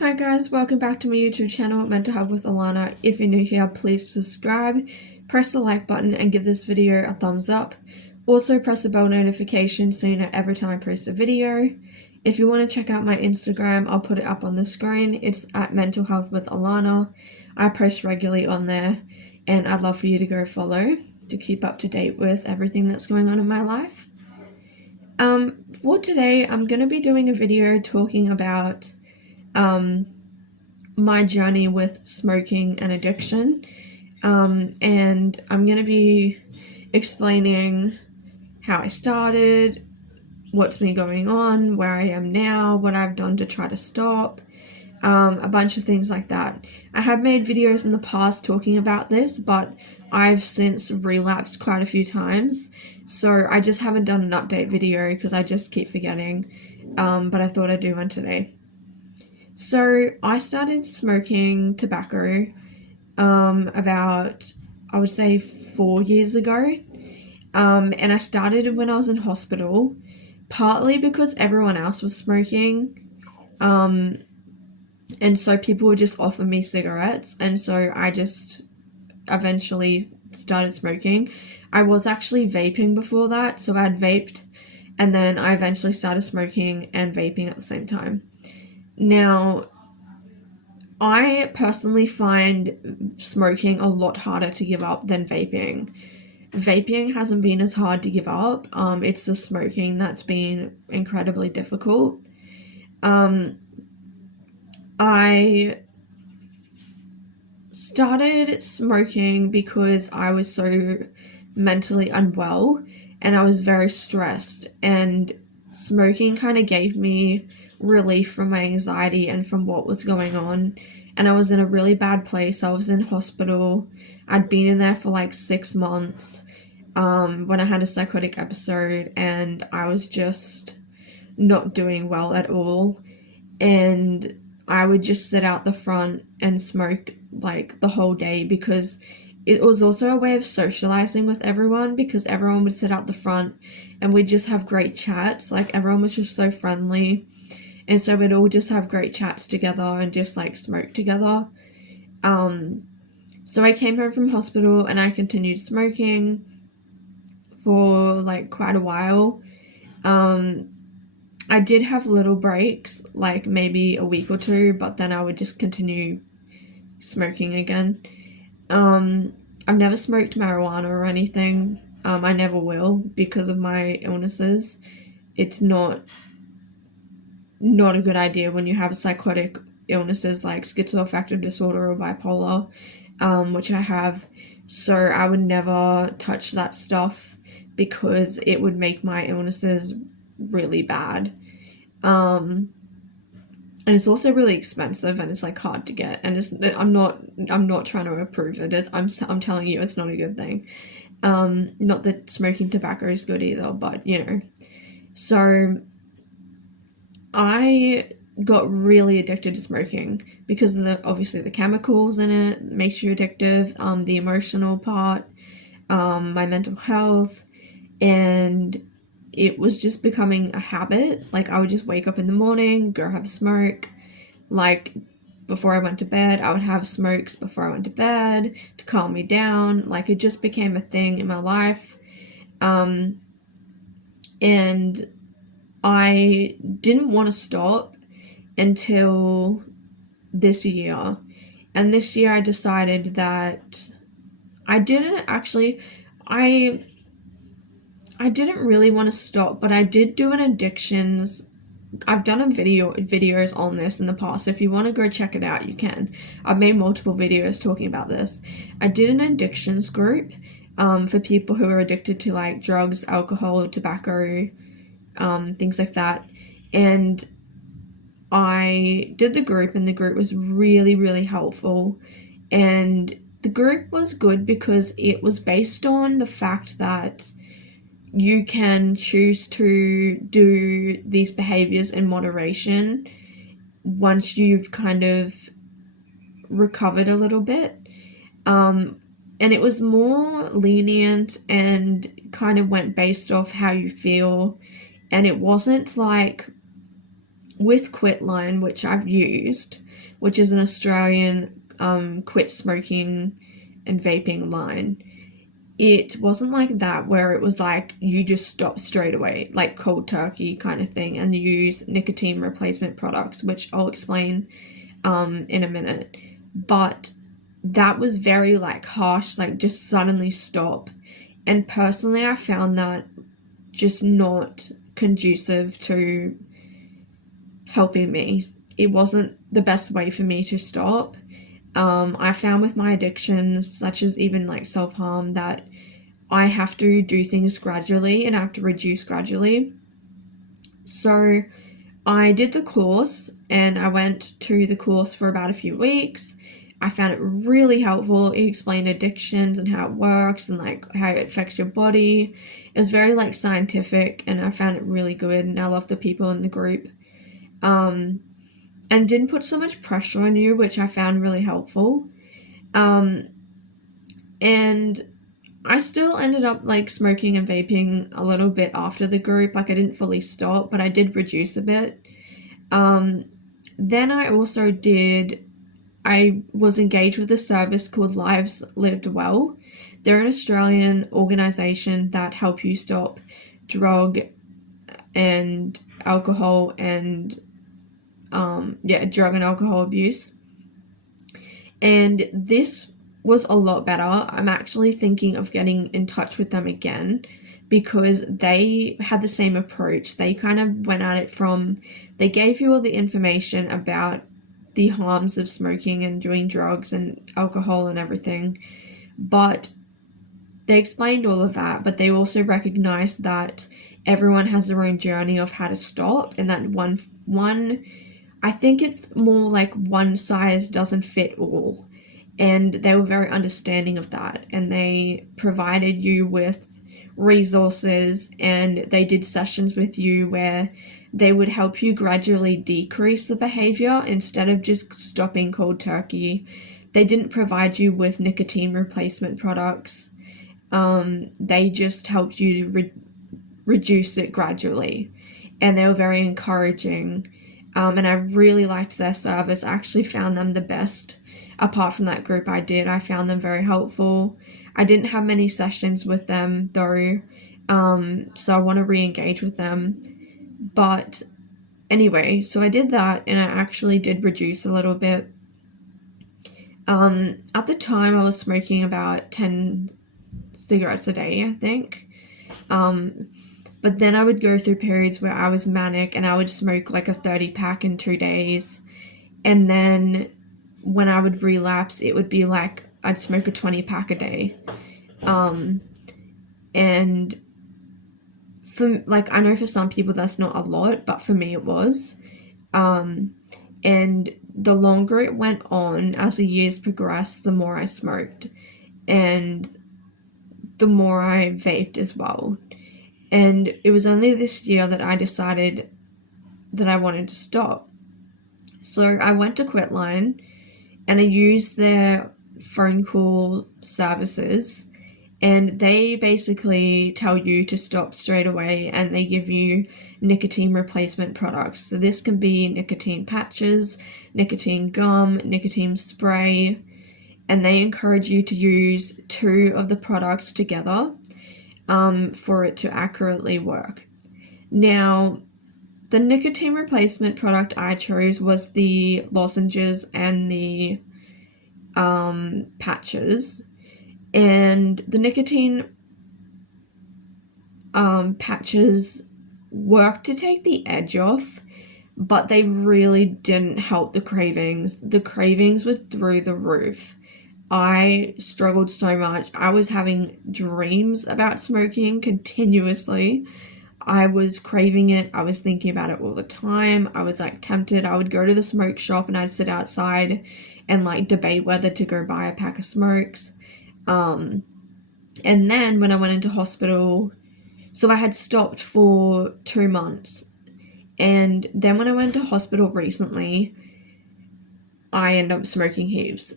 Hi guys, welcome back to my YouTube channel, Mental Health with Alana. If you're new here, please subscribe, press the like button and give this video a thumbs up. Also press the bell notification so you know every time I post a video. If you want to check out my Instagram, I'll put it up on the screen. It's at Mental Health with Alana. I post regularly on there and I'd love for you to go follow to keep up to date with everything that's going on in my life. For today, I'm going to be doing a video talking about my journey with smoking and addiction, and I'm going to be explaining how I started, what's been going on, where I am now, what I've done to try to stop, a bunch of things like that. I have made videos in the past talking about this, but I've since relapsed quite a few times, so I just haven't done an update video because I just keep forgetting, but I thought I'd do one today. So I started smoking tobacco about, I would say, 4 years ago. And I started when I was in hospital, partly because everyone else was smoking. And so people would just offer me cigarettes. And so I just eventually started smoking. I was actually vaping before that. So I had vaped and then I eventually started smoking and vaping at the same time. Now, I personally find smoking a lot harder to give up than vaping. Vaping hasn't been as hard to give up. It's the smoking that's been incredibly difficult. I started smoking because I was so mentally unwell and I was very stressed, and smoking kind of gave me relief from my anxiety and from what was going on. And I was in a really bad place. I was in hospital. I'd been in there for like 6 months when I had a psychotic episode, and I was just not doing well at all. And I would just sit out the front and smoke like the whole day, because it was also a way of socializing with everyone, because everyone would sit out the front and we'd just have great chats. Like, everyone was just so friendly, and so we'd all just have great chats together and just like smoke together. So I came home from hospital and I continued smoking for like quite a while. I did have little breaks, like maybe a week or two, but then I would just continue smoking again. I've never smoked marijuana or anything. I never will because of my illnesses. It's not a good idea when you have psychotic illnesses like schizoaffective disorder or bipolar, which I have. So I would never touch that stuff because it would make my illnesses really bad. And it's also really expensive and it's like hard to get, and I'm not trying to approve it. I'm telling you it's not a good thing. Not that smoking tobacco is good either, but you know. So I got really addicted to smoking because of obviously the chemicals in it makes you addictive, the emotional part, my mental health, and it was just becoming a habit. Like, I would just wake up in the morning, go have a smoke. Like, before I went to bed, I would have smokes before I went to bed to calm me down. Like, it just became a thing in my life. And I didn't want to stop until this year. And this year I decided that I didn't really want to stop, but I did do an addictions. I've done videos on this in the past. If you want to go check it out, you can. I've made multiple videos talking about this. I did an addictions group for people who are addicted to like drugs, alcohol, tobacco, things like that. And I did the group, and the group was really, really helpful. And the group was good because it was based on the fact that you can choose to do these behaviors in moderation once you've kind of recovered a little bit. And it was more lenient and kind of went based off how you feel. And it wasn't like with Quitline, which I've used, which is an Australian quit smoking and vaping line, it wasn't like that where it was like you just stop straight away, like cold turkey kind of thing, and use nicotine replacement products, which I'll explain in a minute. But that was very like harsh, like just suddenly stop. And personally, I found that just not conducive to helping me. It wasn't the best way for me to stop. I found with my addictions, such as even like self-harm, that I have to do things gradually and I have to reduce gradually. So I did the course and I went to the course for about a few weeks. I found it really helpful. It explained addictions and how it works and like how it affects your body. It was very like scientific and I found it really good, and I loved the people in the group. And didn't put so much pressure on you, which I found really helpful. And I still ended up like smoking and vaping a little bit after the group. Like I didn't fully stop, but I did reduce a bit. Then I was engaged with a service called Lives Lived Well. They're an Australian organisation that help you stop drug and alcohol and drug and alcohol abuse. And this was a lot better. I'm actually thinking of getting in touch with them again because they had the same approach. They kind of went at it they gave you all the information about the harms of smoking and doing drugs and alcohol and everything, but they explained all of that, but they also recognized that everyone has their own journey of how to stop, and that one I think it's more like one size doesn't fit all. And they were very understanding of that, and they provided you with resources, and they did sessions with you where they would help you gradually decrease the behavior instead of just stopping cold turkey. They didn't provide you with nicotine replacement products. They just helped you to reduce it gradually, and they were very encouraging. And I really liked their service. I actually found them the best. Apart from that group I did, I found them very helpful. I didn't have many sessions with them though, so I want to re-engage with them. But anyway, so I did that, and I actually did reduce a little bit. At the time, I was smoking about 10 cigarettes a day, I think. But then I would go through periods where I was manic and I would smoke like a 30 pack in 2 days. And then when I would relapse, it would be like I'd smoke a 20 pack a day. And for like, I know for some people that's not a lot, but for me it was. And the longer it went on, as the years progressed, the more I smoked and the more I vaped as well. And it was only this year that I decided that I wanted to stop. So I went to Quitline and I used their phone call services, and they basically tell you to stop straight away, and they give you nicotine replacement products. So this can be nicotine patches, nicotine gum, nicotine spray, and they encourage you to use 2 of the products together for it to accurately work. Now, the nicotine replacement product I chose was the lozenges and the patches. And the nicotine patches worked to take the edge off, but they really didn't help the cravings. The cravings were through the roof. I struggled so much. I was having dreams about smoking continuously. I was craving it. I was thinking about it all the time. I was like tempted. I would go to the smoke shop and I'd sit outside and like debate whether to go buy a pack of smokes. And then when I went into hospital, so I had stopped for 2 months. And then when I went into hospital recently, I ended up smoking heaps.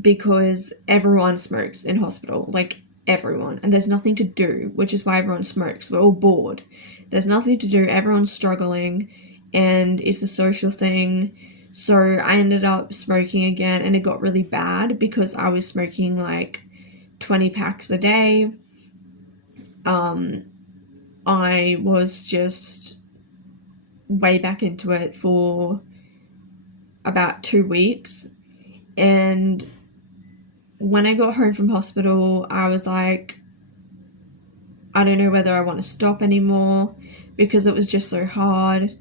Because everyone smokes in hospital, like everyone, and there's nothing to do, which is why everyone smokes. We're all bored. there's nothing to do, everyone's struggling, and it's a social thing. So I ended up smoking again, and it got really bad because I was smoking like 20 packs a day. I was just way back into it for about 2 weeks, and when I got home from hospital, I was like, I don't know whether I want to stop anymore because it was just so hard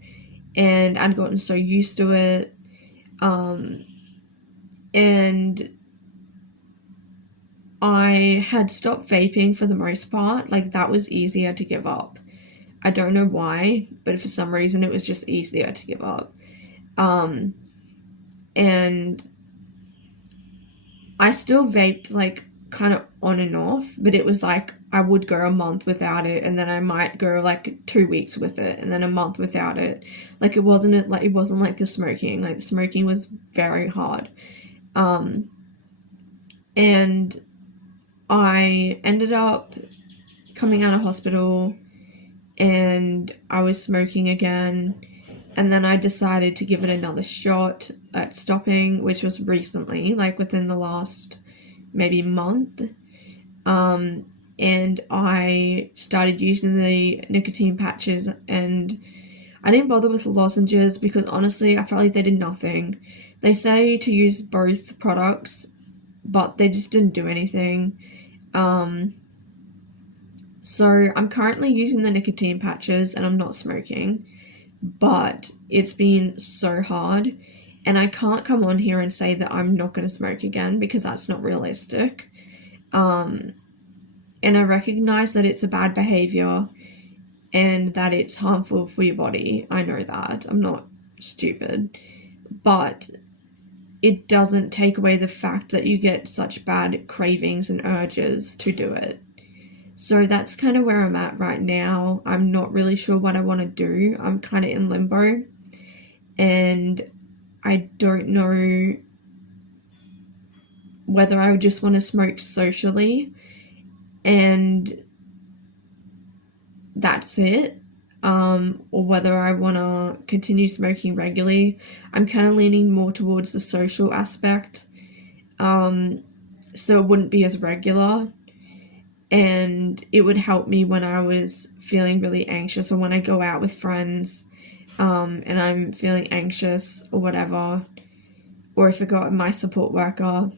and I'd gotten so used to it. And I had stopped vaping for the most part. Like, that was easier to give up. I don't know why, but for some reason it was just easier to give up. And I still vaped like kind of on and off, but it was like I would go a month without it, and then I might go like 2 weeks with it, and then a month without it. Like, it wasn't like the smoking. Like, the smoking was very hard. And I ended up coming out of hospital, and I was smoking again, and then I decided to give it another shot at stopping, which was recently, like within the last maybe month. And I started using the nicotine patches, and I didn't bother with the lozenges because honestly I felt like they did nothing. They say to use both products, but they just didn't do anything. So I'm currently using the nicotine patches and I'm not smoking, but it's been so hard, and I can't come on here and say that I'm not going to smoke again because that's not realistic. And I recognize that it's a bad behavior and that it's harmful for your body. I know that. I'm not stupid. But it doesn't take away the fact that you get such bad cravings and urges to do it. So that's kind of where I'm at right now. I'm not really sure what I want to do. I'm kind of in limbo, and I don't know whether I would just want to smoke socially and that's it, or whether I want to continue smoking regularly. I'm kind of leaning more towards the social aspect, so it wouldn't be as regular, and it would help me when I was feeling really anxious, or when I go out with friends and I'm feeling anxious or whatever, or if I got my support worker.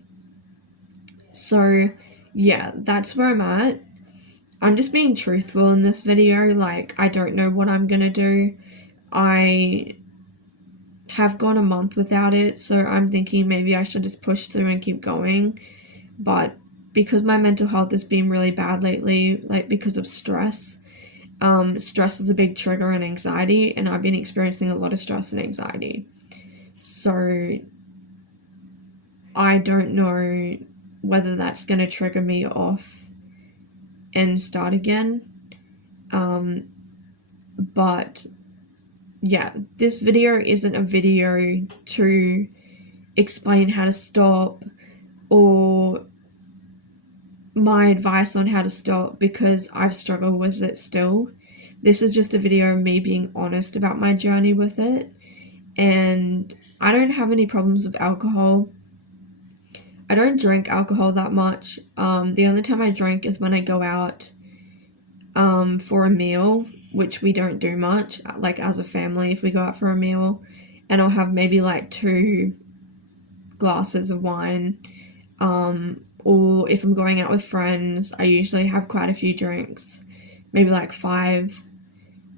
So yeah, that's where I'm at. I'm just being truthful in this video. Like, I don't know what I'm gonna do. I have gone a month without it, so I'm thinking maybe I should just push through and keep going. But because my mental health has been really bad lately, like because of stress, stress is a big trigger in anxiety, and I've been experiencing a lot of stress and anxiety. So I don't know whether that's going to trigger me off and start again. But yeah, this video isn't a video to explain how to stop or my advice on how to stop, because I've struggled with it still. This is just a video of me being honest about my journey with it, and I don't have any problems with alcohol. I don't drink alcohol that much. The only time I drink is when I go out for a meal, which we don't do much, like as a family. If we go out for a meal, and I'll have maybe like 2 glasses of wine, or if I'm going out with friends, I usually have quite a few drinks, maybe like 5,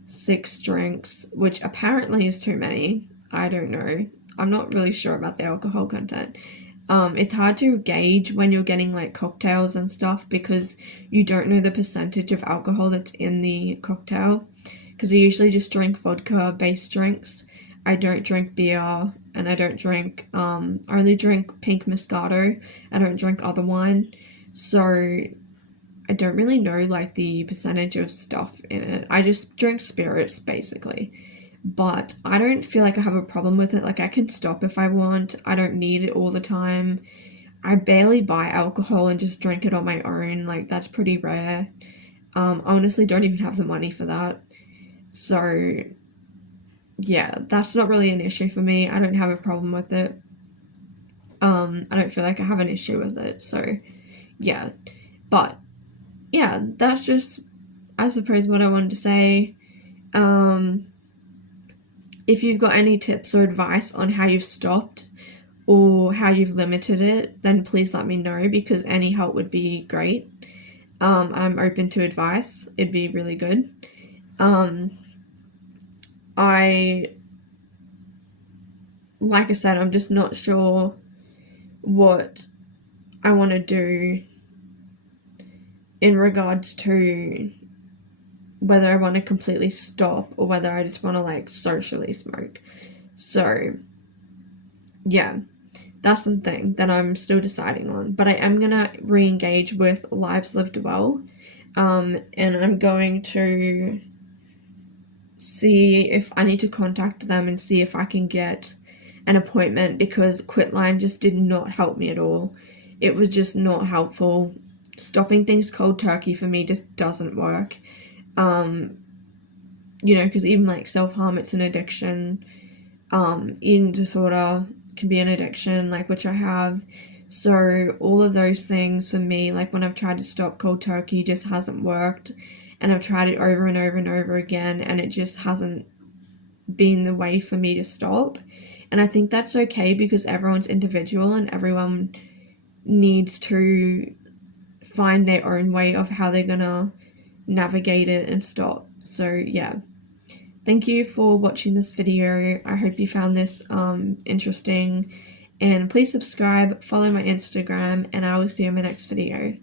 6 drinks, which apparently is too many. I don't know. I'm not really sure about the alcohol content. It's hard to gauge when you're getting like cocktails and stuff because you don't know the percentage of alcohol that's in the cocktail, because I usually just drink vodka based drinks. I don't drink beer, and I don't drink, I only drink pink Moscato. I don't drink other wine, so I don't really know like the percentage of stuff in it. I just drink spirits basically. But I don't feel like I have a problem with it. Like, I can stop if I want. I don't need it all the time. I barely buy alcohol and just drink it on my own. Like, that's pretty rare. I honestly don't even have the money for that. So yeah, that's not really an issue for me. I don't have a problem with it. I don't feel like I have an issue with it. So yeah, but yeah, that's just, I suppose, what I wanted to say. If you've got any tips or advice on how you've stopped or how you've limited it, then please let me know, because any help would be great. I'm open to advice. It'd be really good. I Like I said, I'm just not sure what I want to do in regards to whether I want to completely stop or whether I just want to like socially smoke. So yeah, that's the thing that I'm still deciding on. But I am gonna re-engage with Lives Lived Well, and I'm going to see if I need to contact them and see if I can get an appointment, because Quitline just did not help me at all. It was just not helpful. Stopping things cold turkey for me just doesn't work. Because even like self-harm, it's an addiction. Eating disorder can be an addiction, like, which I have. So all of those things for me, like when I've tried to stop cold turkey, just hasn't worked. And I've tried it over and over and over again, and it just hasn't been the way for me to stop. And I think that's okay, because everyone's individual and everyone needs to find their own way of how they're gonna navigate it and stop. So yeah, thank you for watching this video. I hope you found this interesting, and please subscribe, follow my Instagram, and I will see you in my next video.